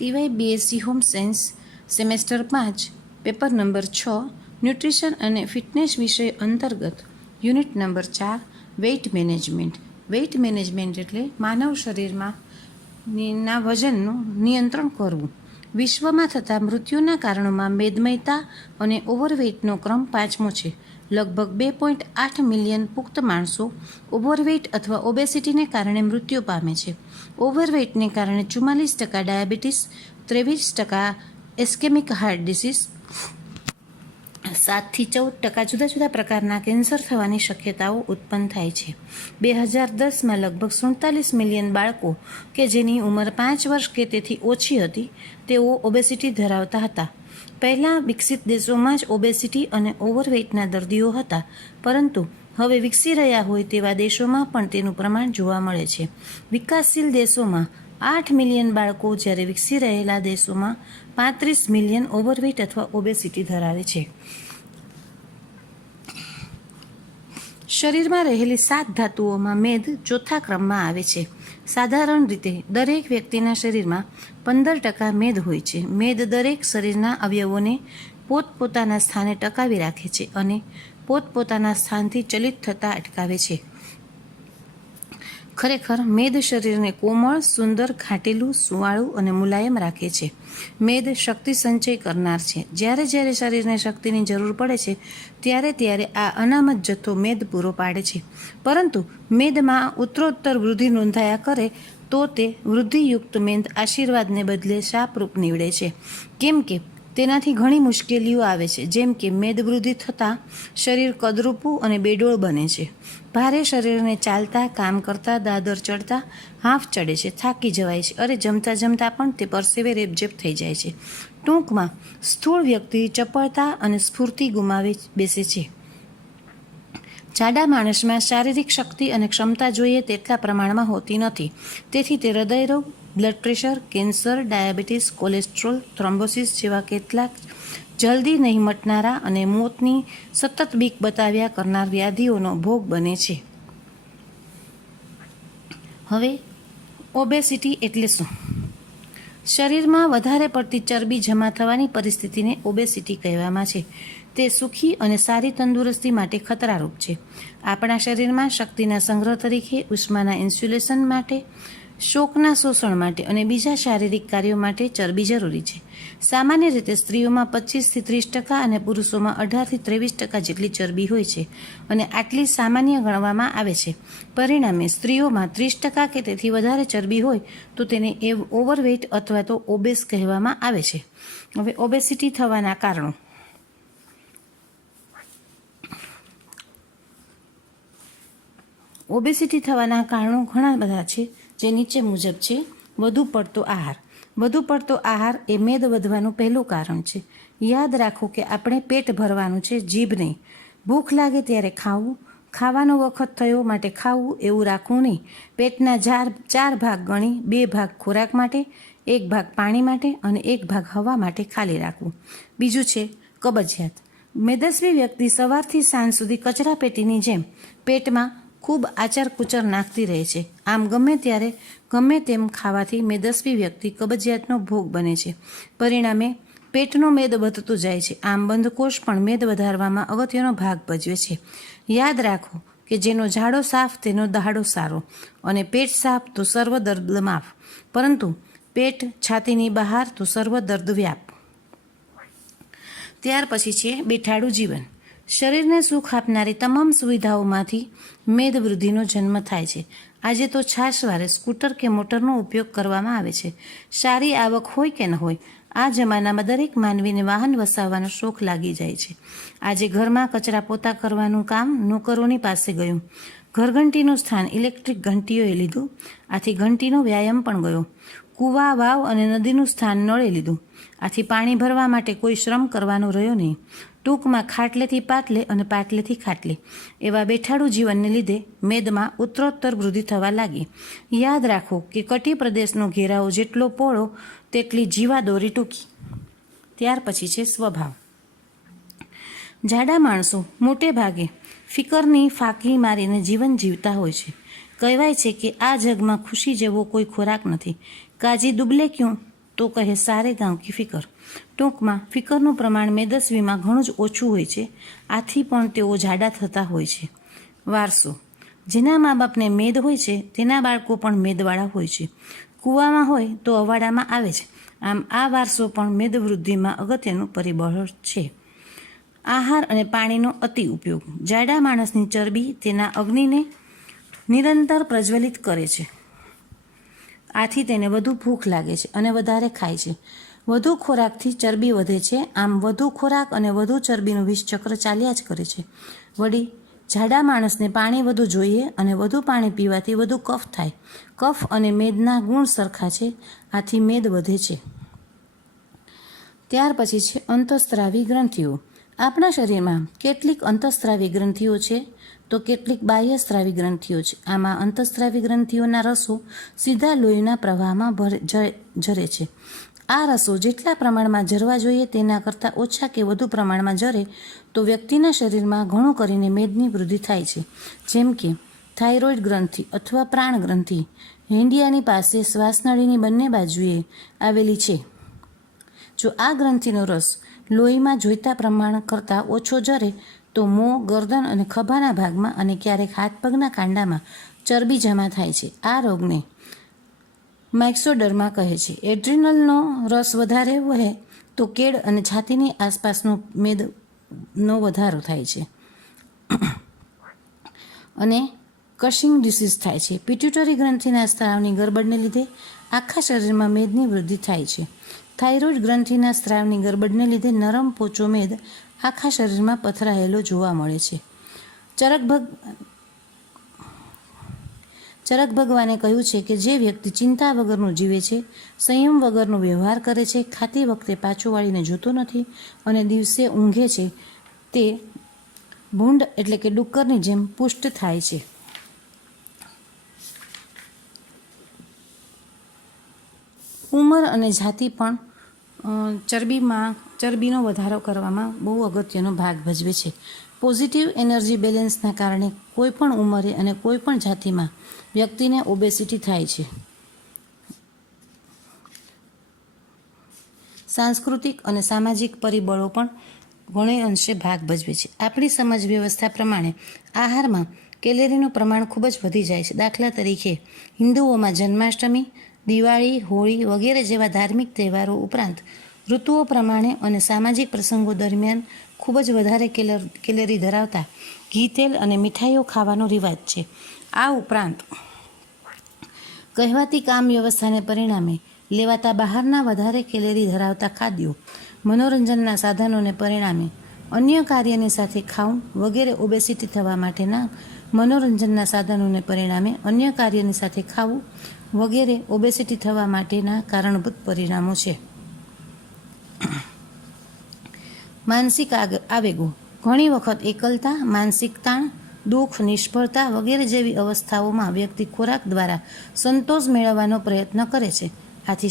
ટીવાય BSc home science semester 5 paper number 6 nutrition અને fitness વિષય અંતર્ગત unit number 4 weight management. Weight management એટલે માનવ શરીરમાં ના વજનનું નિયંત્રણ કરવું. વિશ્વમાં થતા મૃત્યુના કારણોમાં મેદમયતા અને ઓવરવેઇટનો ક્રમ 5મો છે. લગભગ 2.8 મિલિયન પુખ્ત માણસો ઓવરવેઇટ અથવા ઓબેસિટીને કારણે મૃત્યુ પામે છે. ઓવરવેઇટને કારણે 44% ડાયાબિટીસ, 23% ઇસ્કેમિક હાર્ટ ડિસીઝ, 7 થી 14% જુદા જુદા પ્રકારના કેન્સર થવાની શક્યતાઓ ઉત્પન્ન થાય છે. 2010માં લગભગ 47 મિલિયન બાળકો કે જેની ઉંમર 5 વર્ષ કે તેથી ઓછી હતી તેઓ ઓબેસિટી ધરાવતા હતા. પહેલાં વિકસિત દેશોમાં જ ઓબેસિટી અને ઓવરવેઇટના દર્દીઓ હતા, પરંતુ હવે વિકસી રહ્યા હોય તેવા દેશોમાં પણ તેનું પ્રમાણ જોવા મળે છે. વિકાસશીલ દેશોમાં 8 મિલિયન બાળકો, જ્યારે વિકસી રહેલા દેશોમાં 35 મિલિયન ઓવરવેઇટ અથવા ઓબેસિટી ધરાવે છે. શરીરમાં રહેલી 7 ધાતુઓમાં મેદ ચોથા ક્રમમાં આવે છે. સાધારણ રીતે દરેક વ્યક્તિના શરીરમાં 15% મેદ હોય છે. મેદ દરેક શરીરના અવયવોને પોતપોતાના સ્થાને ટકાવી રાખે છે અને પોતપોતાના સ્થાનથી ચલિત થતાં અટકાવે છે. ખરેખર મેદ શરીરને કોમળ, સુંદર, ઘાટેલું, સુંવાળું અને મુલાયમ રાખે છે. મેદ શક્તિ સંચય કરનાર છે. જ્યારે જ્યારે શરીરને શક્તિની જરૂર પડે છે ત્યારે આ અનામત જથ્થો મેદ પૂરો પાડે છે. પરંતુ મેદમાં ઉત્તરોત્તર વૃદ્ધિ નોંધાયા કરે તો તે વૃદ્ધિયુક્ત મેદ આશીર્વાદને બદલે શાપરૂપ નીવડે છે, કેમ કે તેનાથી ઘણી મુશ્કેલીઓ આવે છે, જેમ કે મેદ વૃદ્ધિ થતાં શરીર કદરૂપું અને બેડોળ બને છે. ભારે શરીરને ચાલતા, કામ કરતા, દાદર ચડતા હાંફ ચડે છે, થાકી જવાય છે. અરે જમતા જમતા પણ તે પરસેવે રેબઝેબ થઈ જાય છે. ટૂંકમાં સ્થૂળ વ્યક્તિ ચપળતા અને સ્ફૂર્તિ ગુમાવી બેસે છે. જાડા માણસમાં શારીરિક શક્તિ અને ક્ષમતા જોઈએ તેટલા પ્રમાણમાં હોતી નથી. તેથી તે હૃદયરોગ, blood pressure, cancer, diabetes, cholesterol, thrombosis જેવા કેટલાક જલ્દી નહીં મટનારા અને મોતની સતત બીક બતાવ્યા કરનાર વ્યાધિઓનો ભોગ બને છે. હવે ઓબેસિટી એટલે શું? શરીરમાં વધારે પડતી ચરબી જમા થવાની પરિસ્થિતિને ઓબેસિટી કહેવામાં છે. તે સુખી અને સારી તંદુરસ્તી માટે ખતરારૂપ છે. આપણા શરીરમાં શક્તિના સંગ્રહ તરીકે, ઉષ્માના ઇન્સ્યુલેશન માટે, શોકના શોષણ માટે અને બીજા શારીરિક કાર્યો માટે ચરબી જરૂરી છે. સામાન્ય રીતે સ્ત્રીઓમાં 25 થી 30% અને પુરુષોમાં 18 થી 23% જેટલી ચરબી હોય છે અને આટલી સામાન્ય ગણવામાં આવે છે. પરિણામે સ્ત્રીઓમાં 30% કે તેથી વધારે ચરબી હોય તો તેને ઓવરવેઇટ અથવા તો ઓબેસ કહેવામાં આવે છે. હવે ઓબેસિટી થવાના કારણો. ઓબેસિટી થવાના કારણો ઘણા બધા છે, જે નીચે મુજબ છે. વધુ પડતો આહાર. વધુ પડતો આહાર એ મેદ વધવાનું પહેલું કારણ છે. યાદ રાખો કે આપણે પેટ ભરવાનું છે, જીભ નહીં. ભૂખ લાગે ત્યારે ખાવું, ખાવાનો વખત થયો માટે ખાવું એવું રાખવું નહીં. પેટના 4 ભાગ ગણી 2 ભાગ ખોરાક માટે, 1 ભાગ પાણી માટે અને 1 ભાગ હવા માટે ખાલી રાખવું. બીજું છે કબજિયાત. મેદસ્વી વ્યક્તિ સવારથી સાંજ સુધી કચરાપેટીની જેમ પેટમાં ખૂબ આચાર કૂચર નાખતી રહે છે. આમ ગમે ત્યારે ગમે તેમ ખાવાથી મેદસ્વી વ્યક્તિ કબજિયાતનો ભોગ બને છે. પરિણામે પેટનો મેદ વધતો જાય છે. આમ બંધકોષ પણ મેદ વધારવામાં અગત્યનો ભાગ ભજવે છે. યાદ રાખો કે જેનો ઝાડો સાફ તેનો દાડો સારો, અને પેટ સાફ તો સર્વ દર્દ માફ, પરંતુ પેટ છાતીની બહાર તો સર્વ દર્દ વ્યાપ. ત્યાર પછી છે બેઠાડું જીવન. શરીરને સુખ આપનારી તમામ સુવિધાઓમાંથી મેદ વૃદ્ધિનો જન્મ થાય છે. આજે તો છાશવારે સ્કૂટર કે મોટરનો ઉપયોગ કરવામાં આવે છે. સારી આવક હોય કે ન હોય, આ જમાનામાં દરેક માનવીને વાહન વસાવવાનો શોખ લાગી જાય છે. આજે ઘરમાં કચરા પોતા કરવાનું કામ નોકરોની પાસે ગયું. ઘરઘંટીનું સ્થાન ઇલેક્ટ્રિક ઘંટીઓએ લીધું. આથી ઘંટીનો વ્યાયામ પણ ગયો. કૂવા, વાવ અને નદીનું સ્થાન નળે લીધું. આથી પાણી ભરવા માટે કોઈ શ્રમ કરવાનો રહ્યો નહીં. ટૂંકમાં ખાટલેથી પાટલે અને પાટલેથી ખાટલે એવા બેઠાડું જીવનને લીધે મેદમાં ઉત્તરોત્તર વૃદ્ધિ થવા લાગી. યાદ રાખો કે કટી પ્રદેશનો ઘેરાવો જેટલો પહોળો તેટલી જીવાદોરી ટૂંકી. ત્યાર પછી છે સ્વભાવ. જાડા માણસો મોટે ભાગે ફિકરની ફાંકી મારીને જીવન જીવતા હોય છે. કહેવાય છે કે આ જગમાં ખુશી જેવો કોઈ ખોરાક નથી. કાજી દુબલે ક્યું તો કહે સારે ગાંવ કી ફિકર. ટૂંકમાં ફિકરનું પ્રમાણ મેદસ્વીમાં ઘણું જ ઓછું હોય છે. આથી પણ તેઓ જાડા થતા હોય છે. વારસો. જેના મા બાપને મેદ હોય છે તેના બાળકો પણ મેદવાળા હોય છે. કૂવામાં હોય તો અવાડામાં આવે છે. આમ આ વારસો પણ મેદવૃદ્ધિમાં અગત્યનું પરિબળ છે. આહાર અને પાણીનો અતિ ઉપયોગ. જાડા માણસની ચરબી તેના અગ્નિને નિરંતર પ્રજ્વલિત કરે છે. આથી તેને વધુ ભૂખ લાગે છે અને વધારે ખાય છે. વધુ ખોરાકથી ચરબી વધે છે. આમ વધુ ખોરાક અને વધુ ચરબીનું વિષચક્ર ચાલ્યા જ કરે છે. વળી જાડા માણસને પાણી વધુ જોઈએ અને વધુ પાણી પીવાથી વધુ કફ થાય. કફ અને મેદના ગુણ સરખા છે. આથી મેદ વધે છે. ત્યાર પછી છે અંતઃસ્ત્રાવી ગ્રંથિઓ. આપણા શરીરમાં કેટલીક અંતઃસ્ત્રાવી ગ્રંથિઓ છે તો કેટલીક બાહ્યસ્ત્રાવી ગ્રંથિઓ છે. આમાં અંતઃસ્ત્રાવી ગ્રંથિઓના રસો સીધા લોહીના પ્રવાહમાં ઝરે છે. આ રસો જેટલા પ્રમાણમાં ઝરવા જોઈએ તેના કરતાં ઓછા કે વધુ પ્રમાણમાં ઝરે તો વ્યક્તિના શરીરમાં ઘણું કરીને મેદની વૃદ્ધિ થાય છે. જેમ કે થાઇરોઇડ ગ્રંથિ અથવા પ્રાણ ગ્રંથિ હેંડિયાની પાસે શ્વાસનળીની બંને બાજુએ આવેલી છે. જો આ ગ્રંથિનો રસ લોહીમાં જોઈતા પ્રમાણ કરતાં ઓછો ઝરે તો મોં, ગરદન અને ખભાના ભાગમાં અને ક્યારેક હાથ પગના કાંડામાં ચરબી જમા થાય છે. આ રોગને માઇક્સોડર્મા કહે છે. એડ્રિનલનો રસ વધારે વહે તો કેળ અને છાતીની આસપાસનો મેદનો વધારો થાય છે અને કશિંગ ડિસીઝ થાય છે. પિટ્યુટરી ગ્રંથિના સ્ત્રાવની ગરબડને લીધે આખા શરીરમાં મેદની વૃદ્ધિ થાય છે. થાઇરોઇડ ગ્રંથિના સ્ત્રાવની ગરબડને લીધે નરમ પોચો મેદ આખા શરીરમાં પથરાયેલો જોવા મળે છે. ચરક ભગવાને કહ્યું છે કે જે વ્યક્તિ ચિંતા વગરનું જીવે છે, સંયમ વગરનો વ્યવહાર કરે છે, ખાતી વખતે પાછું વાળીને જોતો નથી અને દિવસે ઊંઘે છે તે ભૂંડ એટલે કે ડુક્કરની જેમ પુષ્ટ થાય છે. ઉંમર અને જાતિ પણ ચરબીનો વધારો કરવામાં બહુ અગત્યનો ભાગ ભજવે છે. પોઝિટિવ એનર્જી બેલેન્સના કારણે કોઈપણ ઉંમરે અને કોઈપણ જાતિમાં વ્યક્તિને ઓબેસિટી થાય છે. સાંસ્કૃતિક અને સામાજિક પરિબળો પણ ઘણે અંશે ભાગ ભજવે છે. આપણી સમજ વ્યવસ્થા પ્રમાણે આહારમાં કેલેરીનું પ્રમાણ ખૂબ જ વધી જાય છે. દાખલા તરીકે હિન્દુઓમાં જન્માષ્ટમી, દિવાળી, હોળી વગેરે જેવા ધાર્મિક તહેવારો ઉપરાંત ઋતુઓ પ્રમાણે અને સામાજિક પ્રસંગો દરમિયાન ખૂબ જ વધારે કેલેરી ધરાવતા ઘી, તેલ અને મીઠાઈઓ ખાવાનો રિવાજ છે. આ ઉપરાંત કહેવાતી કામ વ્યવસ્થાને પરિણામે લેવાતા બહારના વધારે કેલેરી ધરાવતા ખાદ્યો, મનોરંજનના સાધનોને પરિણામે અન્ય કાર્યની સાથે ખાવું વગેરે ઓબેસિટી થવા માટેના મનોરંજનના સાધનોને પરિણામે અન્ય કાર્યની સાથે ખાવું વગેરે ઓબેસિટી થવા માટેના કારણભૂત પરિણામો છે. માનસિક આવેગો. ઘણી વખત એકલતા, માનસિક તાણ, દુઃખ, નિષ્ફળતા વગેરે જેવી અવસ્થાઓમાં વ્યક્તિ ખોરાક દ્વારા સંતોષ મેળવવાનો પ્રયત્ન કરે છે. આથી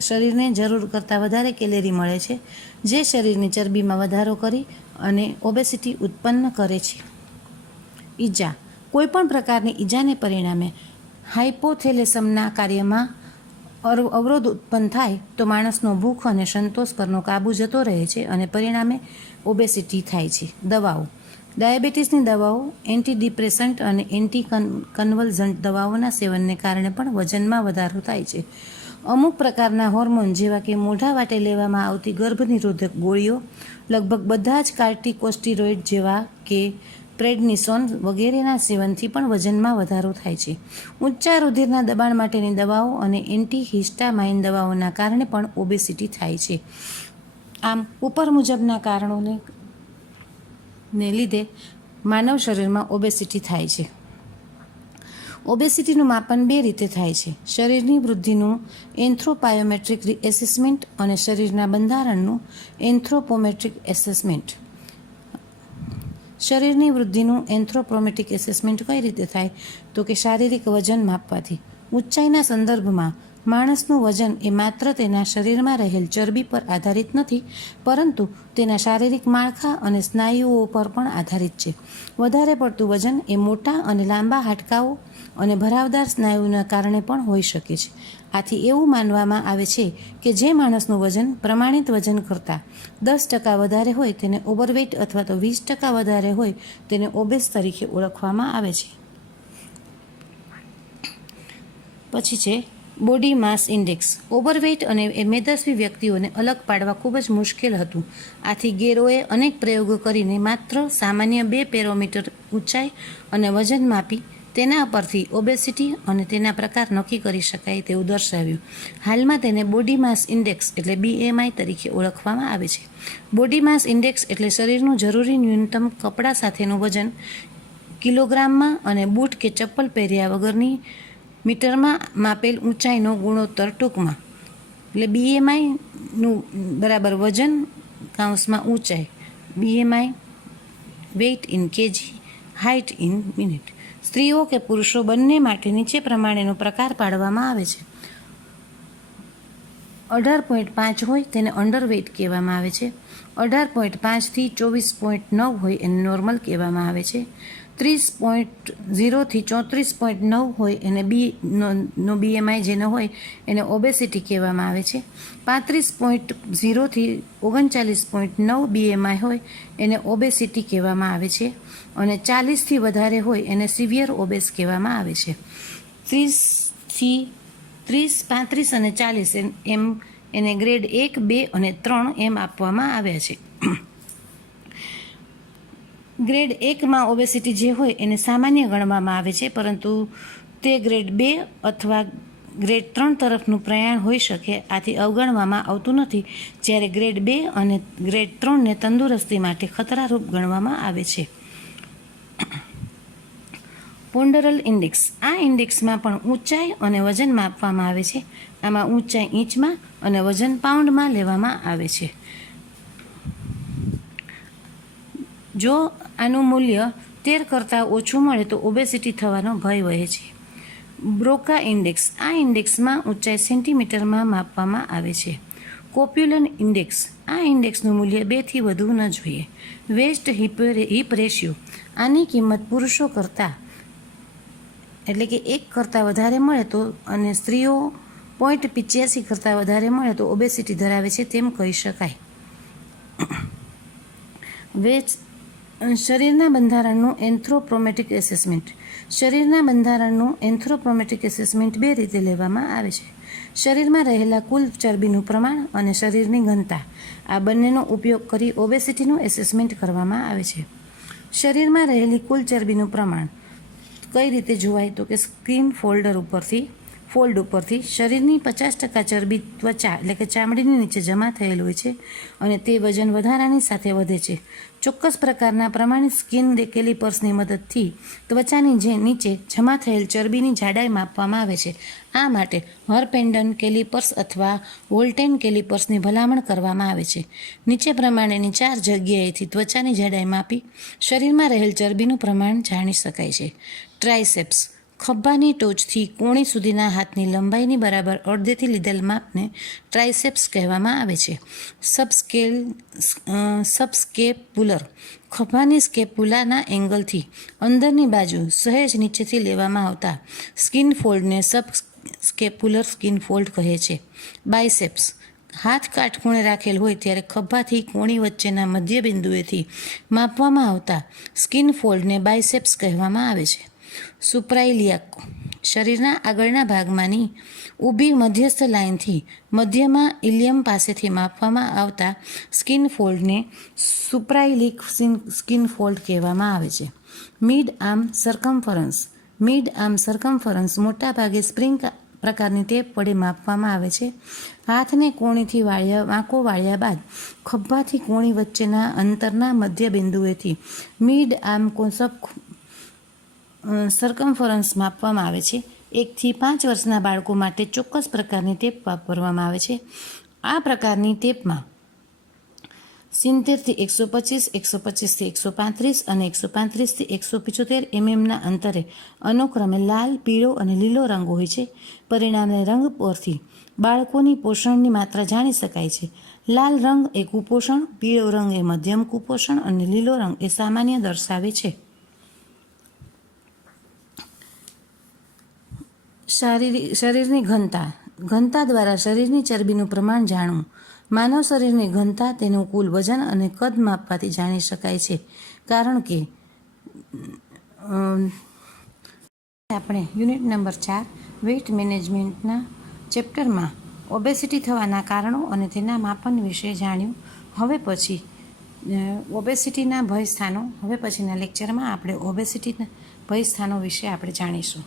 શરીરને જરૂર કરતાં વધારે કેલેરી મળે છે, જે શરીરની ચરબીમાં વધારો કરી અને ઓબેસિટી ઉત્પન્ન કરે છે. ઈજા. કોઈપણ પ્રકારની ઈજાને પરિણામે હાઇપોથેલેસમના કાર્યમાં અવરોધ ઉત્પન્ન થાય તો માણસનો ભૂખ અને સંતોષ પરનો કાબુ જતો રહે છે અને પરિણામે ઓબેસિટી થાય છે. દવાઓ. ડાયાબિટીસની દવાઓ, એન્ટીડિપ્રેસન્ટ અને એન્ટી કન્વલ્ઝન્ટ દવાઓના સેવનને કારણે પણ વજનમાં વધારો થાય છે. અમુક પ્રકારના હોર્મોન જેવા કે મોઢા વાટે લેવામાં આવતી ગર્ભનિરોધક ગોળીઓ, લગભગ બધા જ કાર્ટિકોસ્ટીરોઇડ જેવા કે પ્રેડનિસોન વગેરેના સેવનથી પણ વજનમાં વધારો થાય છે. ઊંચા રુધિરના દબાણ માટેની દવાઓ અને એન્ટીહિસ્ટામાઇન દવાઓના કારણે પણ ઓબેસિટી થાય છે. આમ ઉપર મુજબના કારણોને લીધે માનવ શરીરમાં ઓબેસિટી થાય છે. ઓબેસિટીનું માપન બે રીતે થાય છે: શરીરની વૃદ્ધિનું એન્થ્રોપાયોમેટ્રિક એસેસમેન્ટ અને શરીરના બંધારણનું એન્થ્રોપોમેટ્રિક એસેસમેન્ટ. શરીરની વૃદ્ધિનું એન્થ્રોપોમેટ્રિક એસેસમેન્ટ કઈ રીતે થાય તો કે શારીરિક વજન માપવાથી. ઊંચાઈના સંદર્ભમાં માણસનું વજન એ માત્ર તેના શરીરમાં રહેલ ચરબી પર આધારિત નથી, પરંતુ તેના શારીરિક માળખા અને સ્નાયુઓ પર પણ આધારિત છે. વધારે પડતું વજન એ મોટા અને લાંબા હાડકાઓ અને ભરાવદાર સ્નાયુઓના કારણે પણ હોઈ શકે છે. આથી એવું માનવામાં આવે છે કે જે માણસનું વજન પ્રમાણિત વજન કરતાં 10% વધારે હોય તેને ઓવરવેઇટ અથવા તો 20% વધારે હોય તેને ઓબેસ તરીકે ઓળખવામાં આવે છે. પછી છે બોડી માસ ઇન્ડેક્સ. ઓવરવેઇટ અને મેદસ્વી વ્યક્તિઓને અલગ પાડવા ખૂબ જ મુશ્કેલ હતું. આથી ગેરોએ અનેક પ્રયોગો કરીને માત્ર સામાન્ય 2 પેરોમીટર ઊંચાઈ અને વજન માપી તેના પરથી ઓબેસિટી અને તેના પ્રકાર નક્કી કરી શકાય તેવું દર્શાવ્યું. હાલમાં તેને બોડી માસ ઇન્ડેક્સ એટલે BMI તરીકે ઓળખવામાં આવે છે. બોડી માસ ઇન્ડેક્સ એટલે શરીરનું જરૂરી ન્યૂનતમ કપડાં સાથેનું વજન કિલોગ્રામમાં અને બૂટ કે ચપ્પલ પહેર્યા વગરની મીટરમાં માપેલ ઊંચાઈનો ગુણોત્તર ટૂંકમાં. એટલે BMIનું બરાબર વજન કાઉન્સમાં ઊંચાઈ, BMI weight in KG, height in minute. સ્ત્રીઓ કે પુરુષો બંને માટે નીચે પ્રમાણેનો પ્રકાર પાડવામાં આવે છે. 18.5 હોય તેને અંડરવેઇટ કહેવામાં આવે છે. 18.5 થી 24.9 હોય એને નોર્મલ કહેવામાં આવે છે. 30.0 થી 34.9 હોય એને નો BMI જેનો હોય એને ઓબેસિટી કહેવામાં આવે છે. 35.0 થી 39.9 BMI હોય એને ઓબેસિટી કહેવામાં આવે છે. અને 40થી વધારે હોય એને સિવિયર ઓબેસ કહેવામાં આવે છે. 35 અને 40 એમ એને ગ્રેડ 1, 2 અને 3 એમ આપવામાં આવ્યા છે. ગ્રેડ 1માં ઓબેસિટી જે હોય એને સામાન્ય ગણવામાં આવે છે, પરંતુ તે ગ્રેડ 2 અથવા ગ્રેડ 3 તરફનું પ્રયાણ હોઈ શકે, આથી અવગણવામાં આવતું નથી. જ્યારે ગ્રેડ 2 અને ગ્રેડ 3ને તંદુરસ્તી માટે ખતરારૂપ ગણવામાં આવે છે. પોન્ડરલ ઇન્ડેક્સ. આ ઇન્ડેક્સમાં પણ ઊંચાઈ અને વજન માપવામાં આવે છે. આમાં ઊંચાઈ ઇંચમાં અને વજન પાઉન્ડમાં લેવામાં આવે છે. જો આનું મૂલ્ય 13 કરતાં ઓછું મળે તો ઓબેસિટી થવાનો ભય રહે છે. Broca index. આ ઇન્ડેક્સમાં ઊંચાઈ સેન્ટીમીટરમાં માપવામાં આવે છે. Corpulence index. આ ઇન્ડેક્સનું મૂલ્ય 2 થી વધુ ન જોઈએ. Waist hip ratio. આની કિંમત પુરુષો કરતાં એટલે કે 1 કરતાં વધારે મળે તો અને સ્ત્રીઓ 0.85 કરતાં વધારે મળે તો ઓબેસિટી ધરાવે છે તેમ કહી શકાય. શરીરના બંધારણનું એન્થ્રોપોમેટ્રિક એસેસમેન્ટ. શરીરના બંધારણનું એન્થ્રોપોમેટ્રિક એસેસમેન્ટ 2 રીતે લેવામાં આવે છે. શરીરમાં રહેલા કુલ ચરબીનું પ્રમાણ અને શરીરની ઘનતા, આ બંનેનો ઉપયોગ કરી ઓબેસિટીનું એસેસમેન્ટ કરવામાં આવે છે. શરીરમાં રહેલી કુલ ચરબીનું પ્રમાણ કઈ રીતે જોવાય તો કે સ્કિન ફોલ્ડ ઉપરથી શરીરની 50% ચરબી ત્વચા એટલે કે ચામડીની નીચે જમા થયેલ હોય છે અને તે વજન વધારાની સાથે વધે છે. ચોક્કસ પ્રકારના પ્રમાણિત સ્કિન કેલિપર્સની મદદથી ત્વચાની નીચે જમા થયેલ ચરબીની જાડાઈ માપવામાં આવે છે. આ માટે હરપેન્ડન કેલિપર્સ અથવા વોલ્ટેન કેલિપર્સની ભલામણ કરવામાં આવે છે. નીચે પ્રમાણેની 4 જગ્યાએથી ત્વચાની જાડાઈ માપી શરીરમાં રહેલ ચરબીનું પ્રમાણ જાણી શકાય છે. ટ્રાઇસેપ્સ. ખભાની ટોચથી કોણી સુધીના હાથની લંબાઈની બરાબર અડધેથી લીધેલ માપને ટ્રાઇસેપ્સ કહેવામાં આવે છે. સબસ્કેપ્યુલર. ખભાની સ્કેપ્યુલાના એંગલથી અંદરની બાજુ સહેજ નીચેથી લેવામાં આવતા સ્કિન ફોલ્ડને સબસ્કેપ્યુલર સ્કિન ફોલ્ડ કહે છે. બાયસેપ્સ. હાથ કાટખૂણે રાખેલ હોય ત્યારે ખભાથી કોણી વચ્ચેના મધ્ય બિંદુએથી માપવામાં આવતા સ્કિન ફોલ્ડને બાયસેપ્સ કહેવામાં આવે છે. સુપ્રાઇલિયા. શરીરના આગળના ભાગમાંની ઊભી મધ્યસ્થ લાઇનથી મધ્યમાં ઇલિયમ પાસેથી માપવામાં આવતા સ્કિન ફોલ્ડને સુપ્રાઇલિક સ્કિન ફોલ્ડ કહેવામાં આવે છે. Mid arm circumference. Mid arm circumference મોટાભાગે સ્પ્રિંગ પ્રકારની ટેપ વડે માપવામાં આવે છે. હાથને કોણીથી વાંકો વાળ્યા બાદ ખભાથી કોણી વચ્ચેના અંતરના મધ્ય બિંદુએથી મિડ આર્મ સર્કમ્ફરન્સ માપવામાં આવે છે. 1 થી 5 વર્ષના બાળકો માટે ચોક્કસ પ્રકારની ટેપ વાપરવામાં આવે છે. આ પ્રકારની ટેપમાં 70થી 125, 125થી 135 અને 135થી 175 mm અંતરે અનુક્રમે લાલ, પીળો અને લીલો રંગ હોય છે. પરિણામે રંગ પરથી બાળકોની પોષણની માત્રા જાણી શકાય છે. લાલ રંગ એ કુપોષણ, પીળો રંગ એ મધ્યમ કુપોષણ અને લીલો રંગ એ સામાન્ય દર્શાવે છે. શરીરની ઘનતા દ્વારા શરીરની ચરબીનું પ્રમાણ જાણવું. માનવ શરીરની ઘનતા તેનું કુલ વજન અને કદ માપવાથી જાણી શકાય છે. કારણ કે આપણે યુનિટ નંબર 4 વેઇટ મેનેજમેન્ટના ચેપ્ટરમાં ઓબેસિટી થવાના કારણો અને તેના માપન વિશે જાણ્યું. હવે પછી ઓબેસિટીના ભય સ્થાનો. હવે પછીના લેક્ચરમાં આપણે ઓબેસિટીના ભય સ્થાનો વિશે આપણે જાણીશું.